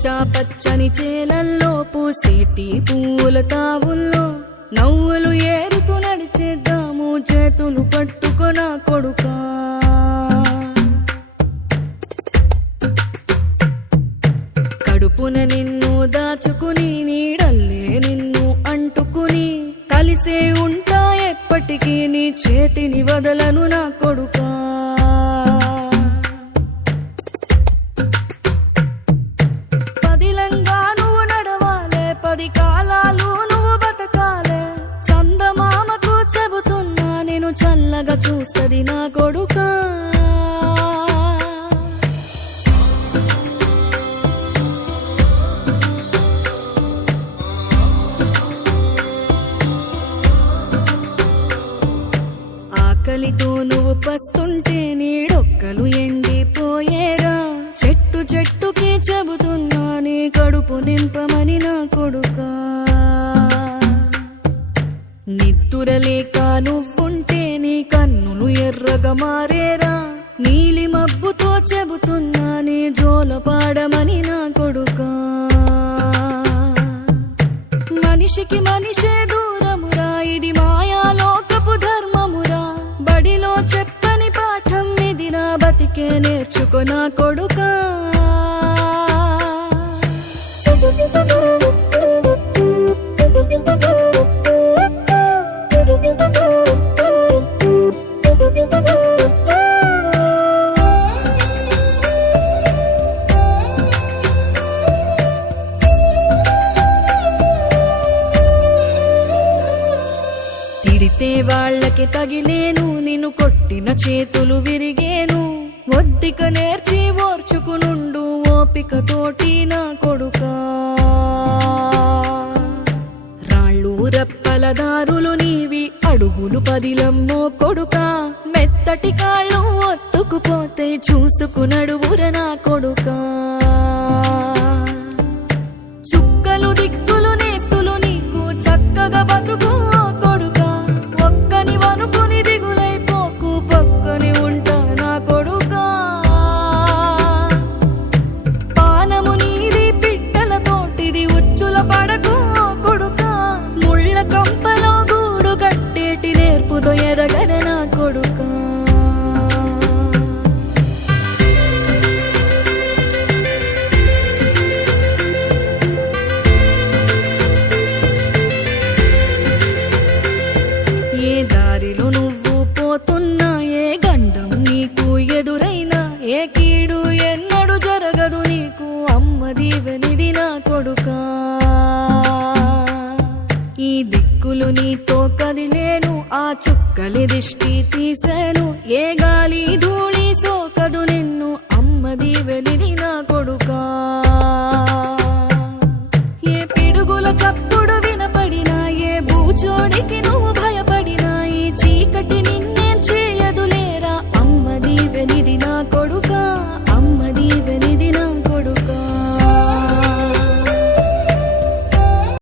పచ్చా పచ్చని చేలల్లో పూసేటి పూల తావుల్లో నవ్వులు ఏరుతూ నడిచేద్దాము చేతులు పట్టుకొన కొడుకా. కడుపున నిన్ను దాచుకుని నీడల్లే నిన్ను అంటుకుని కలిసే ఉంటా ఎప్పటికీ నీ చేతిని వదలను నా కొడుకా. పదిలంగా నువ్వు నడవాలే, 10 కాలాలు నువ్వు బతకాలే. చందమామకు చెబుతున్నా నేను చల్లగా చూస్తది నా కొడుకా. ఆకలితో నువ్వు పస్తుంటే నీడొక్కలు ఎండిపోయేరా. చెట్టు చెట్టుకి చెబుతున్నా నీ కడుపు నింపమని నా కొడుకా. నిద్దురలేక నువ్వుంటే నీ కన్నులు ఎర్రగా మారేరా. నీలి మబ్బుతో చెబుతున్నా నీ జోల పాడమని నా కొడుకా. మనిషికి మనిషే దూరమురా, ఇది మాయాలోకపు ధర్మమురా. బడిలో చెప్పని పాఠం ఇదిరా, బతికే నేర్చుకో నా కొడుకా. తిడితే వాళ్ళకి తగిలేను, నిన్ను కొట్టిన చేతులు విరిగేను. ఒద్దిక నేర్చి ఓర్చుకునుండు ఓపిక తోటి నా కొడుకా. రాళ్ళు రప్పల దారులు నీవి, అడుగులు 10లమ్మో కొడుకా. మెత్తటి కాళ్ళు ఒత్తుకుపోతే చూసుకునడువుర నా కొడుకా. చుక్కలు దిక్కులు నేస్తులు నీకు చక్కగా బతుకు కొడుకా. ఒక్కని వనుకుని దిగులైపోకు, పక్కని ఉంటా నా కొడుకా. పానము నీది పిట్టల తోటిది, ఉచ్చుల పడకు కొడుకా. ముళ్ళ కంపలో గూడు కట్టేటి నేర్పుతో ఎదగర నా కొడుకా. ఏ దారిలో నువ్వు పోతున్నా, ఏ గండం నీకు ఎదురైనా, ఏ కీడు ఎన్నడు జరగదు నీకు అమ్మ దీవెనిది నా కొడుకా. ఈ దిక్కులు నీతో కదిలేను, ఆ చుక్కలి దిష్టి తీసేను. ఏ